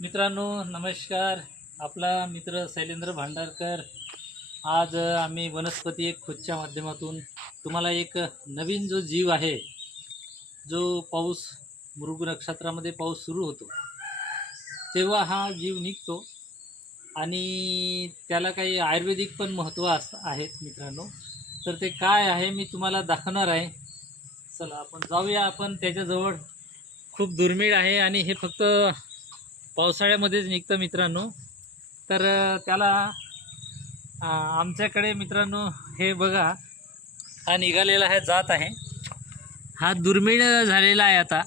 मित्रांनो नमस्कार. आपला मित्र शैलेंद्र भांडारकर. आज आम्ही वनस्पती एक खोदच्या माध्यमातून तुम्हाला एक नवीन जो जीव आहे, जो पाऊस मृग नक्षत्रामध्ये पाऊस सुरू होतो तेव्हा हा जीव निघतो आणि त्याला काही आयुर्वेदिक पण महत्त्व आहेत मित्रांनो. तर ते काय आहे मी तुम्हाला दाखवणार आहे. चला आपण जाऊया. आपण त्याच्याजवळ खूप दुर्मिळ आहे आणि हे फक्त पावसाळ्यामध्येच निघतं मित्रांनो. तर त्याला आमच्याकडे मित्रांनो हे बघा, हा निघालेला आहे जात आहे. हा दुर्मिळ झालेला आहे. आता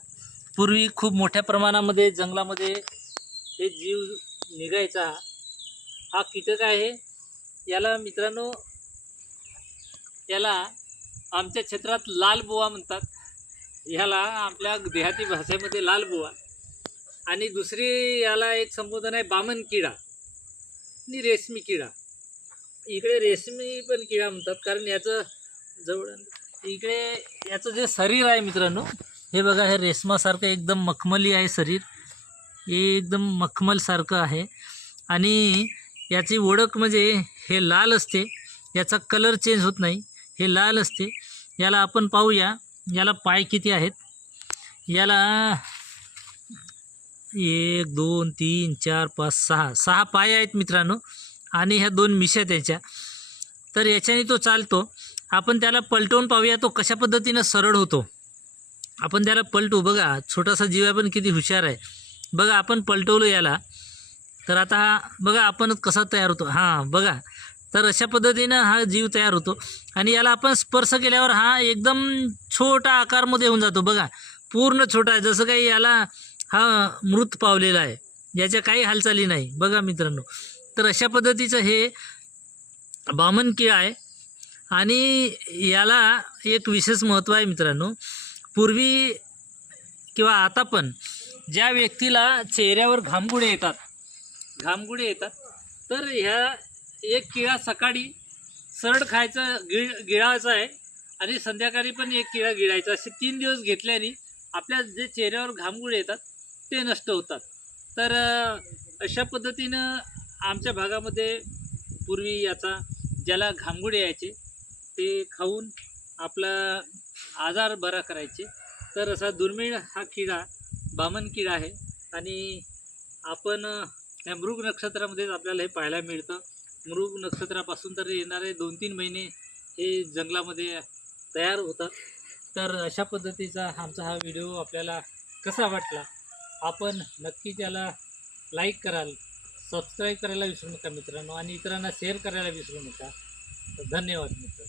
पूर्वी खूप मोठ्या प्रमाणामध्ये जंगलामध्ये हे जीव निघायचा. हा कीटक आहे. याला मित्रांनो याला आमच्या क्षेत्रात लाल बुवा म्हणतात. ह्याला आपल्या देहाती भाषेमध्ये लाल बुवा आणि दुसरी याला एक संबोधन आहे बामन किडा आणि रेशमी किडा. इकडे रेशमी पण किडा म्हणतात, कारण याचं जवळ इकडे याचं जे शरीर आहे मित्रांनो, हे बघा, हे रेशमासारखं एकदम मखमली आहे शरीर. हे एकदम मखमलसारखं आहे आणि याची ओळख म्हणजे हे लाल असते. याचा कलर चेंज होत नाही, हे लाल असते. याला आपण पाहूया. याला पाय किती आहेत. याला 1 2 3 4 5 6 पाय आहेत मित्रांनो आणि ह्या 2 मिश्या त्याच्या. तर याच्याने तो चालतो. आपण त्याला पलटवून पाहूया तो कशा पद्धतीनं सरळ होतो. आपण त्याला पलटू. बघा छोटासा जीव आहे पण किती हुशार आहे. बघा आपण पलटवलं याला, तर आता हा बघा आपण कसा तयार होतो. हां बघा, तर अशा पद्धतीनं हा जीव तयार होतो आणि याला आपण स्पर्श केल्यावर हा एकदम छोटा आकारमध्ये होऊन जातो. बघा पूर्ण छोटा आहे, जसं काही याला हा मृत पावलेला आहे, याच्या काही हालचाली नाही. बघा मित्रांनो, तर अशा पद्धतीचं हे बामन किडा आहे आणि याला एक विशेष महत्त्व आहे मित्रांनो. पूर्वी किंवा आता पण ज्या व्यक्तीला चेहऱ्यावर घामगुळे येतात तर ह्या एक किडा सकाळी सरळ खायचं गिळायचा आहे आणि संध्याकाळी पण एक किडा गिळायचा. असे 3 दिवस घेतल्याने आपल्या जे चेहऱ्यावर घामगुळे येतात ते नष्ट होतात. तर अशा पद्धतीनं आमच्या भागामध्ये पूर्वी याचा ज्याला घामगुळे यायचे ते खाऊन आपला आजार बरा करायचे. तर असा दुर्मिळ हा किडा बामन किडा आहे आणि आपण या मृग नक्षत्रामध्येच आपल्याला हे पाहायला मिळतं. मृग नक्षत्रापासून तर येणारे 2-3 महिने हे जंगलामध्ये तयार होतात. तर अशा पद्धतीचा आमचा हा व्हिडिओ आपल्याला कसा वाटला, आपण नक्की त्याला लाईक कराल, सबस्क्राईब करायला विसरू नका मित्रांनो आणि इतरांना शेअर करायला विसरू नका. तर धन्यवाद मित्र.